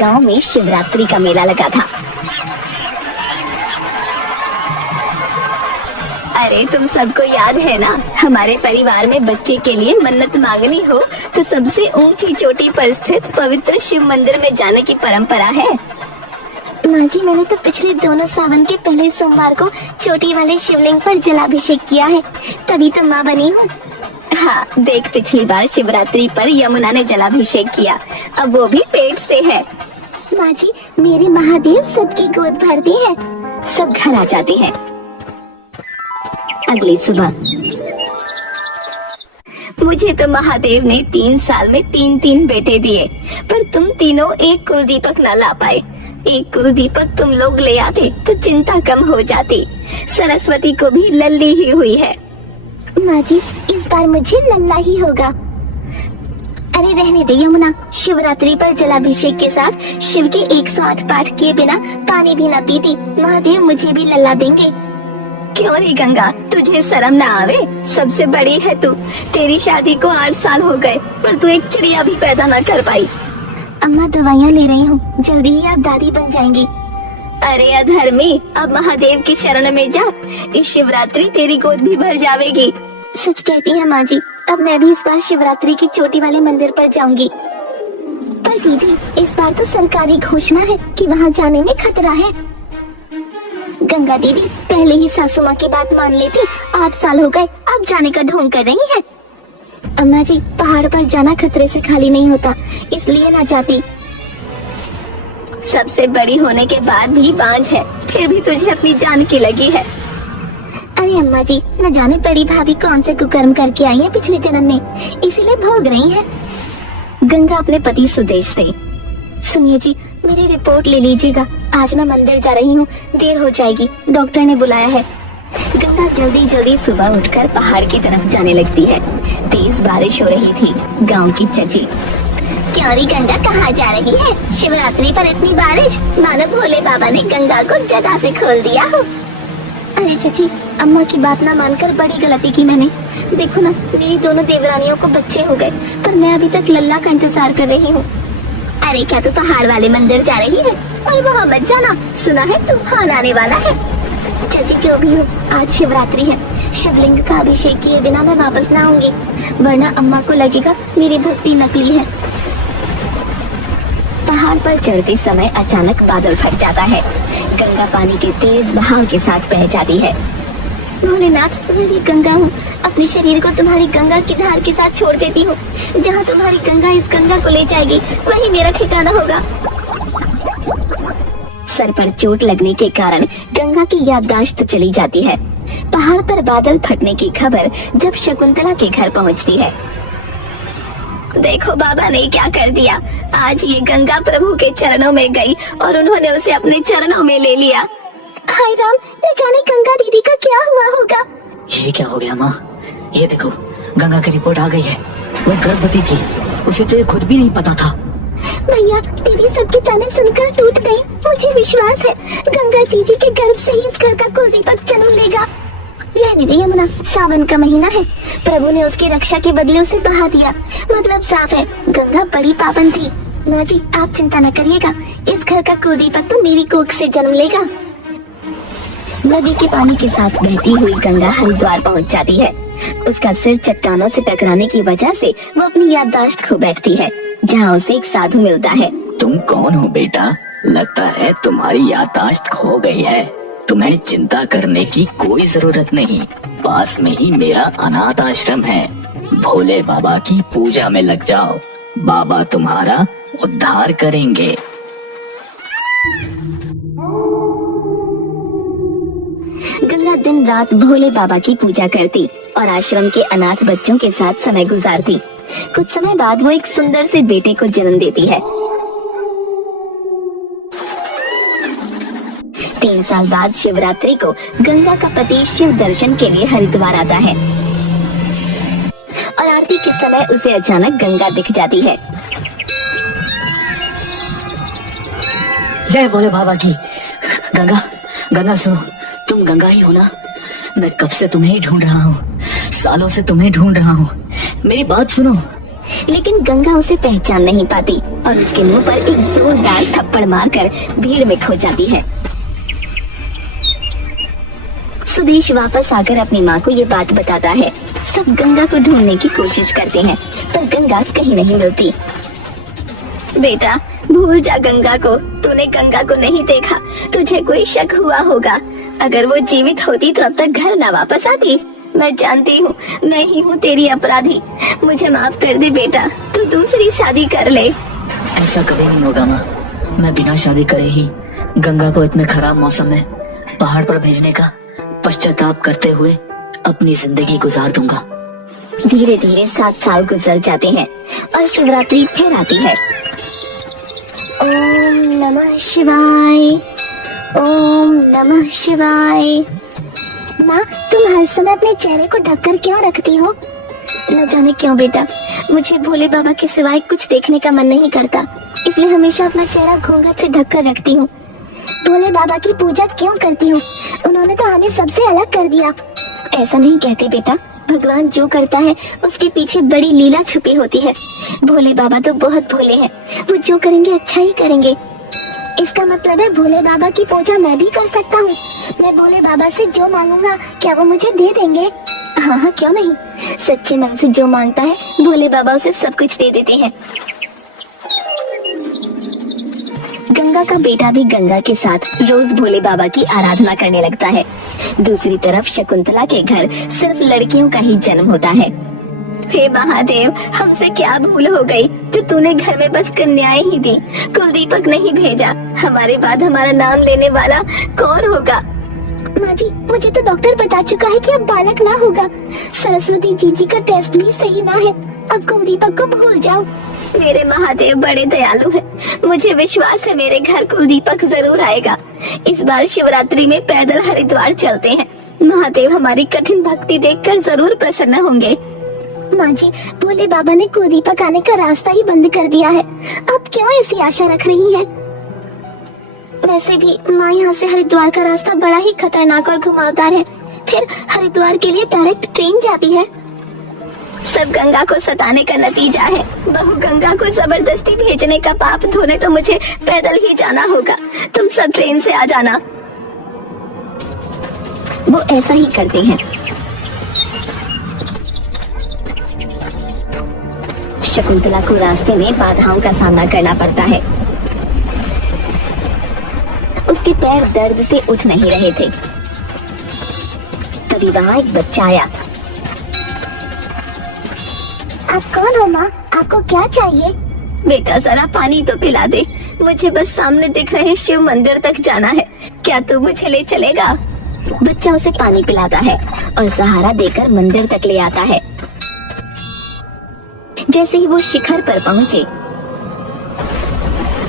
गांव में शिवरात्रि का मेला लगा था। अरे तुम सबको याद है ना, हमारे परिवार में बच्चे के लिए मन्नत मांगनी हो तो सबसे ऊंची चोटी पर स्थित पवित्र शिव मंदिर में जाने की परंपरा है। माँ जी, मैंने तो पिछले दोनों सावन के पहले सोमवार को चोटी वाले शिवलिंग पर जलाभिषेक किया है, तभी तो माँ बनी हूँ। हाँ देख, पिछली बार शिवरात्रि पर यमुना ने जलाभिषेक किया, अब वो भी पेट से है। माँ जी, मेरे महादेव सबकी गोद भरते हैं। सब घर आ जाते हैं। अगली सुबह मुझे तो महादेव ने 3 साल में 3 बेटे दिए, पर तुम तीनों एक कुलदीपक न ला पाए। एक कुलदीपक तुम लोग ले आते तो चिंता कम हो जाती। सरस्वती को भी लल्ली ही हुई है। माँ जी, इस बार मुझे लल्ला ही होगा। अरे रहने दे यमुना, शिवरात्रि पर जलाभिषेक के साथ शिव के 108 पाठ किए बिना पानी भी न पीती। महादेव मुझे भी लल्ला देंगे। क्यों नहीं गंगा, तुझे शर्म ना आवे? सबसे बड़ी है तू। तेरी शादी को 8 साल हो गए, पर तू एक चिड़िया भी पैदा न कर पाई। अम्मा, दवाइयाँ ले रही हूँ, जल्दी ही आप दादी बन जाएंगी। अरे अधर्मी, अब महादेव की शरण में जा, इस शिवरात्रि तेरी गोद भी भर जाएगी। सच कहती है माँ जी, अब मैं भी इस बार शिवरात्रि की चोटी वाले मंदिर पर जाऊंगी। पर दीदी, इस बार तो सरकारी घोषणा है कि वहाँ जाने में खतरा है। गंगा दीदी पहले ही सासू माँ की बात मान लेती। 8 साल हो गए, अब जाने का ढोंग कर रही है। अम्मा जी, पहाड़ पर जाना खतरे से खाली नहीं होता, इसलिए ना जाती। सबसे बड़ी होने के बाद भी बांझ है, फिर भी तुझे अपनी जान की लगी है। अरे अम्मा जी, न जाने बड़ी भाभी कौन से कुकर्म करके आई है पिछले जन्म में, इसीलिए भोग रही है। गंगा अपने पति सुदेश से, सुनिए जी, मेरी रिपोर्ट ले लीजिएगा, आज मैं मंदिर जा रही हूँ, देर हो जाएगी, डॉक्टर ने बुलाया है। गंगा जल्दी सुबह उठकर पहाड़ की तरफ जाने लगती है। तेज बारिश हो रही थी। गांव की चची, क्यों री गंगा, कहाँ जा रही है? शिवरात्रि पर इतनी बारिश, मानो भोले बाबा ने गंगा को जगह से खोल दिया हो। अरे चची, अम्मा की बात ना मानकर बड़ी गलती की मैंने। देखो ना, मेरी दोनों देवरानियों को बच्चे हो गए, पर मैं अभी तक लल्ला का इंतजार कर रही हूँ। अरे क्या तू पहाड़ वाले मंदिर जा रही है? और वहाँ मत जाना, सुना है तूफान आने वाला है। चची जो भी हो, आज शिवरात्रि है, शिवलिंग का अभिषेक किए बिना मैं वापस ना आऊंगी, वरना अम्मा को लगेगा मेरी भक्ति नकली है। पहाड़ पर चढ़ते समय अचानक बादल फट जाता है। गंगा पानी के तेज बहाव के साथ बह जाती है। भोलेनाथ, मैं भी गंगा हूँ, अपने शरीर को तुम्हारी गंगा की धार के साथ छोड़ देती हूँ। जहाँ तुम्हारी गंगा इस गंगा को ले जाएगी, वही मेरा ठिकाना होगा। सर पर चोट लगने के कारण गंगा की याददाश्त चली जाती है। पहाड़ पर बादल फटने की खबर जब शकुंतला के घर पहुँचती है। देखो बाबा ने क्या कर दिया, आज ये गंगा प्रभु के चरणों में गई और उन्होंने उसे अपने चरणों में ले लिया। हाय राम, न जाने गंगा दीदी का क्या हुआ होगा। ये क्या हो गया माँ? ये देखो, गंगा की रिपोर्ट आ गई है। वो गर्भवती थी, उसे तो ये खुद भी नहीं पता था। भैया, दीदी सबके ताने सुनकर टूट गई। मुझे विश्वास है गंगा जीजी के गर्भ से ही इस घर का कुलदीपक जन्म लेगा। रहने दे यमुना, सावन का महीना है, प्रभु ने उसकी रक्षा के बदले उसे बहा दिया। मतलब साफ है, गंगा बड़ी पावन थी। माँ जी, आप चिंता न करिएगा, इस घर का कुलदीपक तो मेरी कोख से जन्म लेगा। नदी के पानी के साथ बहती हुई गंगा हरिद्वार पहुंच जाती है। उसका सिर चट्टानों से टकराने की वजह से वो अपनी याददाश्त खो बैठती है, जहाँ उसे एक साधु मिलता है। तुम कौन हो बेटा? लगता है तुम्हारी याददाश्त खो गई है। तुम्हें चिंता करने की कोई जरूरत नहीं, पास में ही मेरा अनाथ आश्रम है। भोले बाबा की पूजा में लग जाओ, बाबा तुम्हारा उद्धार करेंगे। गंगा दिन रात भोले बाबा की पूजा करती और आश्रम के अनाथ बच्चों के साथ समय गुजारती। कुछ समय बाद वो एक सुंदर से बेटे को जन्म देती है। 3 साल बाद शिवरात्रि को गंगा का पति शिव दर्शन के लिए हरिद्वार आता है और आरती के समय उसे अचानक गंगा दिख जाती है। जय भोले बाबा की। गंगा, गंगा सुनो, तुम गंगा ही हो ना? मैं कब से तुम्हें ही ढूंढ रहा हूँ, सालों से तुम्हें ढूंढ रहा हूँ, मेरी बात सुनो। लेकिन गंगा उसे पहचान नहीं पाती और उसके मुंह पर एक जोरदार थप्पड़ मारकर भीड़ में खो जाती है। सुदेश वापस आकर अपनी माँ को ये बात बताता है। सब गंगा को ढूंढने की कोशिश करते हैं पर गंगा कहीं नहीं मिलती। बेटा भूल जा गंगा को, तूने गंगा को नहीं देखा, तुझे कोई शक हुआ होगा। अगर वो जीवित होती तो अब तक घर न वापस आती। मैं जानती हूँ मैं ही हूँ तेरी अपराधी, मुझे माफ कर दे बेटा, तू दूसरी शादी कर ले। ऐसा कभी नहीं होगा माँ, मैं बिना शादी करे ही गंगा को इतने खराब मौसम में पहाड़ पर भेजने का पश्चाताप करते हुए अपनी जिंदगी गुजार दूंगा। धीरे धीरे 7 साल गुजर जाते हैं और शिवरात्रि फिर आती है। ओम नमः शिवाय, ओम नमः शिवाय। माँ, तुम हर समय अपने चेहरे को ढककर क्यों रखती हो? न जाने क्यों बेटा, मुझे भोले बाबा के सिवाय कुछ देखने का मन नहीं करता, इसलिए हमेशा अपना चेहरा घूंघट से ढककर रखती हूँ। भोले बाबा की पूजा क्यों करती हो? उन्होंने तो हमें सबसे अलग कर दिया। ऐसा नहीं कहते बेटा, भगवान जो करता है उसके पीछे बड़ी लीला छुपी होती है। भोले बाबा तो बहुत भोले हैं, वो जो करेंगे अच्छा ही करेंगे। इसका मतलब है भोले बाबा की पूजा मैं भी कर सकता हूँ। मैं भोले बाबा से जो मांगूंगा क्या वो मुझे दे देंगे? हाँ हाँ क्यों नहीं, सच्चे मन से जो मांगता है भोले बाबा उसे सब कुछ दे देते हैं। गंगा का बेटा भी गंगा के साथ रोज भोले बाबा की आराधना करने लगता है। दूसरी तरफ शकुंतला के घर सिर्फ लड़कियों का ही जन्म होता है। हे महादेव, हमसे क्या भूल हो गई जो तूने घर में बस कन्याएं ही दी, कुलदीपक नहीं भेजा। हमारे बाद हमारा नाम लेने वाला कौन होगा? माँ जी, मुझे तो डॉक्टर बता चुका है कि अब बालक ना होगा। सरस्वती जी का टेस्ट भी सही ना है। अब कुलदीपक को भूल जाओ। मेरे महादेव बड़े दयालु हैं, मुझे विश्वास है मेरे घर कुलदीपक जरूर आएगा। इस बार शिवरात्रि में पैदल हरिद्वार चलते हैं, महादेव हमारी कठिन भक्ति देखकर जरूर प्रसन्न होंगे। माँ जी, भोले बाबा ने कुलदीपक आने का रास्ता ही बंद कर दिया है, अब क्यों ऐसी आशा रख रही है? वैसे भी माँ, यहाँ से हरिद्वार का रास्ता बड़ा ही खतरनाक और घुमावदार है। फिर हरिद्वार के लिए डायरेक्ट ट्रेन जाती है। सब गंगा को सताने का नतीजा है। बहू गंगा को जबरदस्ती भेजने का पाप धोने तो मुझे पैदल ही जाना होगा। तुम सब ट्रेन से आ जाना। वो ऐसा ही करते हैं। शकुंतला को रास्ते में बाधाओं का सामना करना पड़ता है। उसके पैर दर्द से उठ नहीं रहे थे। तभी वहाँ एक बच्चा आया। आप कौन हो माँ? आपको क्या चाहिए? बेटा जरा पानी तो पिला दे, मुझे बस सामने दिख रहे शिव मंदिर तक जाना है, क्या तू मुझे ले चलेगा? बच्चा उसे पानी पिलाता है और सहारा देकर मंदिर तक ले आता है। जैसे ही वो शिखर पर पहुंचे,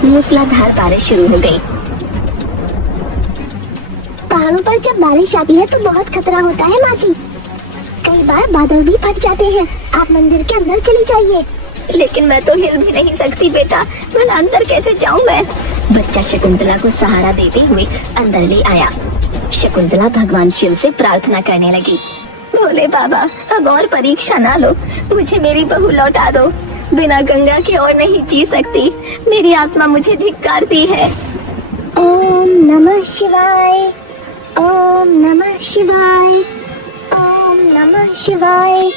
मूसलाधार बारिश शुरू हो गई। पहाड़ों पर जब बारिश आती है तो बहुत खतरा होता है माँ जी। कई बार बादल भी फट जाते हैं। आप मंदिर के अंदर चली जाइए। लेकिन मैं तो हिल भी नहीं सकती बेटा, भला अंदर कैसे जाऊं मैं? बच्चा शकुंतला को सहारा देते हुए अंदर ले आया। शकुंतला भगवान शिव से प्रार्थना करने लगी। भोले बाबा, अब और परीक्षा ना लो, मुझे मेरी बहू लौटा दो। बिना गंगा के और नहीं जी सकती, मेरी आत्मा मुझे धिक्कारती है। ओम नमः शिवाय, ओम नमः शिवाय, ओम नमः शिवाय।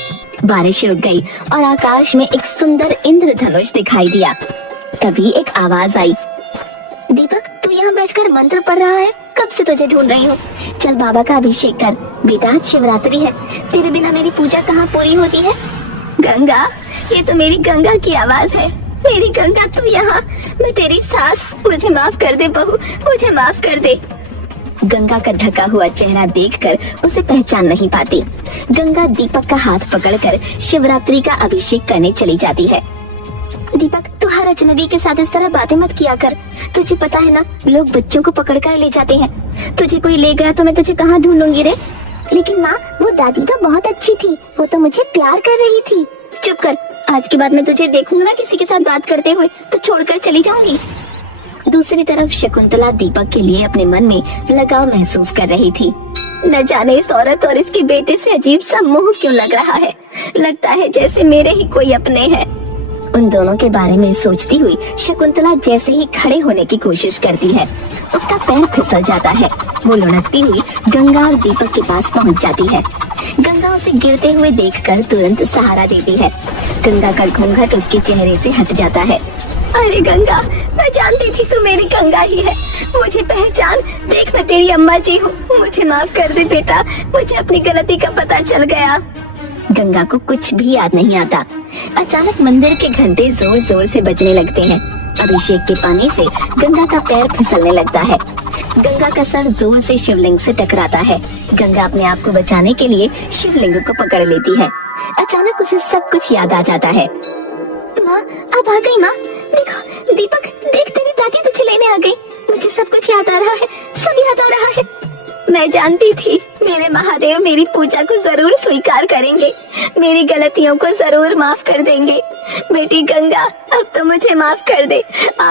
बारिश रुक गई और आकाश में एक सुंदर इंद्रधनुष दिखाई दिया। तभी एक आवाज आई। दीपक, तू यहाँ बैठकर मंत्र पढ़ रहा है? कब से तुझे ढूंढ रही हूँ। चल बाबा का अभिषेक कर। बेटा आज शिवरात्रि है, तेरे बिना मेरी पूजा कहाँ पूरी होती है? गंगा, ये तो मेरी गंगा की आवाज है। मेरी गंगा, तू यहाँ? मैं तेरी सास, मुझे माफ कर दे बहू, मुझे माफ कर दे। गंगा का ढका हुआ चेहरा देखकर उसे पहचान नहीं पाती। गंगा दीपक का हाथ पकड़कर शिवरात्रि का अभिषेक करने चली जाती है। दीपक, तू हर अजनबी के साथ इस तरह बातें मत किया कर। तुझे पता है ना, लोग बच्चों को पकड़कर ले जाते हैं। तुझे कोई ले गया तो मैं तुझे कहाँ ढूंढूंगी रे? लेकिन माँ, वो दादी तो बहुत अच्छी थी, वो तो मुझे प्यार कर रही थी। चुप कर, आज के बाद मैं तुझे देखूंगा ना किसी के साथ बात करते हुए तो छोड़कर चली जाऊंगी। दूसरी तरफ शकुंतला दीपक के लिए अपने मन में लगाव महसूस कर रही थी। न जाने इस औरत और इसके बेटे से अजीब सा मोह क्यों लग रहा है। लगता है जैसे मेरे ही कोई अपने हैं। उन दोनों के बारे में सोचती हुई शकुंतला जैसे ही खड़े होने की कोशिश करती है, उसका पैर फिसल जाता है। वो लुढ़कती हुई गंगा और दीपक के पास पहुंच जाती है। गंगा उसे गिरते हुए देखकर तुरंत सहारा देती है। गंगा का घूंघट उसके चेहरे से हट जाता है। अरे गंगा, मैं जानती थी तू मेरी गंगा ही है। मुझे पहचान, देख मैं तेरी अम्मा जी हूँ। मुझे माफ कर दे बेटा, मुझे अपनी गलती का पता चल गया। गंगा को कुछ भी याद नहीं आता। अचानक मंदिर के घंटे जोर जोर से बजने लगते हैं। अभिषेक के पानी से गंगा का पैर फिसलने लगता है। गंगा का सर जोर से शिवलिंग से टकराता है। गंगा अपने आप को बचाने के लिए शिवलिंग को पकड़ लेती है। अचानक उसे सब कुछ याद आ जाता है। माँ, अब आ गई माँ। देखो दीपक, देख तेरी दादी तुझे लेने आ गई। मुझे सब कुछ याद आ रहा है, सब याद आ रहा है। मैं जानती थी मेरे महादेव मेरी पूजा को जरूर स्वीकार करेंगे, मेरी गलतियों को जरूर माफ कर देंगे। बेटी गंगा, अब तो मुझे माफ कर दे।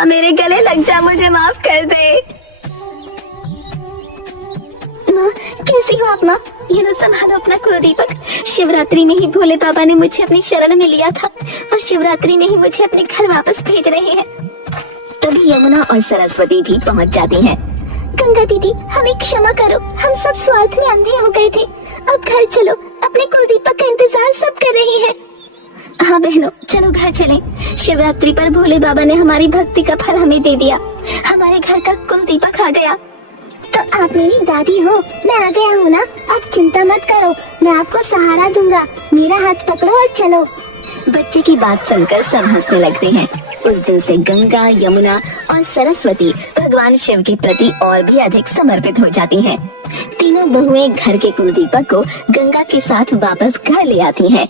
मेरे गले लग जा, मुझे माफ कर दे। माँ, कैसी हो आप माँ? ये लो संभालो अपना कुलदीपक। शिवरात्रि में ही भोले बाबा ने मुझे अपनी शरण में लिया था और शिवरात्रि में ही मुझे अपने घर वापस भेज रहे हैं। तभी यमुना और सरस्वती भी पहुंच जाती हैं। गंगा दीदी, हमें क्षमा करो, हम सब स्वार्थ में अंधे हो गए थे। अब घर चलो, अपने कुलदीपक का इंतजार सब कर रहे हैं। हाँ बहनों, चलो घर चलें। शिवरात्रि पर भोले बाबा ने हमारी भक्ति का फल हमें दे दिया। हमारे घर का कुलदीपक आ गया। तो आप मेरी दादी हो, मैं आ गया हूँ ना। आप चिंता मत करो, मैं आपको सहारा दूंगा। मेरा हाथ पकड़ो और चलो। बच्चे की बात सुनकर सब हंसने लगते हैं। उस दिन से गंगा, यमुना और सरस्वती भगवान शिव के प्रति और भी अधिक समर्पित हो जाती हैं। तीनों बहुएं घर के कुलदीपक को गंगा के साथ वापस घर ले आती हैं।